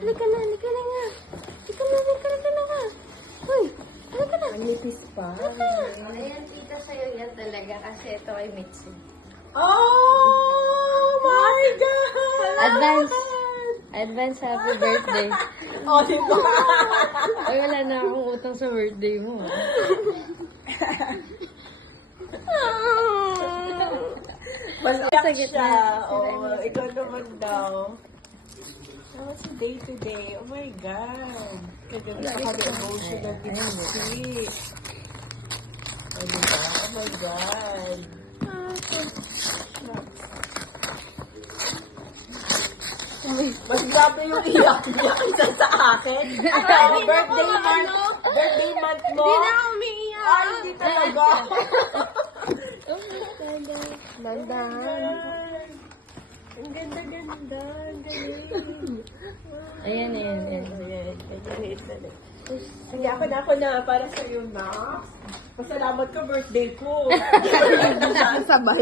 Halika na nga. Halika na nga. Hoy, halika na. Ang nipis pa. Ayan, tita, sa'yo yan talaga kasi ito ay Mitzi. Oh my God! Advance happy birthday. Oh, diba? Ay, wala na akong utang sa birthday mo. Malaki siya. Oh, ikaw naman daw. Oh, it's a day today. Oh my God. Kaganda ka kami emotional ni oh, diba? Oh my God. Mas grabe yung iyak niya kaysa sa akin. Birthday month mo. Hindi na ako umiiyak. Ay, hindi talaga. Dandahan. Ang ganda. Ang galing. Ayan. Sige, ako na. Para sa'yo, Max. Pasalamat ka, birthday ko. Sabay.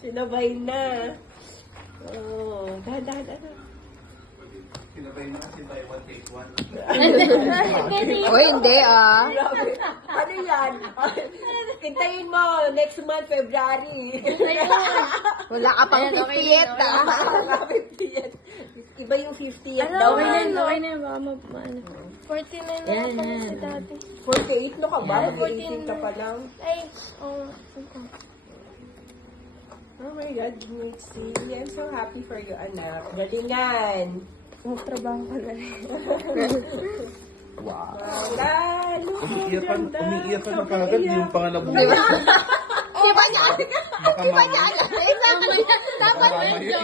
Sinabay na. Oh, dahan. Sinabay mo kasi buy one, take one. Uy, hindi ah. Grabe. Ano yan? Kintayin mo, next month, February. Wala ka pang 50th ah. Iba yung 50th daw. Okay na yun. Baka ano. 49 na Yan, pala yan. si dati. 48 no ka ba? Yeah. Mag-18 ka pa lang. Ay, oh. Oh my God, Mitzi. I'm so happy for you, anak. Galingan. Magtrabaho ka na rin. Wow. God, Umiiyak ka na kagad, yung pangalabuhan. Di ba niya? Baka mamaya. Dapat, Iba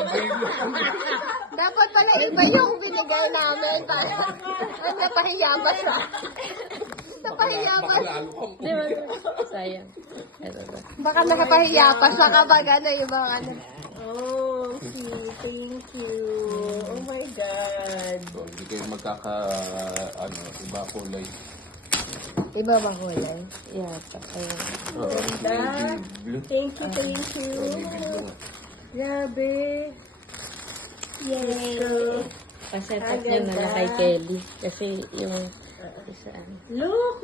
dapat pala iba yung binigay namin. Para napahiya pa siya. Napahiya pa siya. lalo kang Di ba? Sayang. Baka nakapahiya pa siya kapag ano yung mga ano. Oh, cute. Thank you. Oh my God. So, hindi kayo iba kulay. Iba ba kulay? Yata. Ayun. Ganda. Blue. Thank you. Navy blue. Grabe. Yay. Paset up niya na lang kay Kelly. Kasi yung isaan. Look!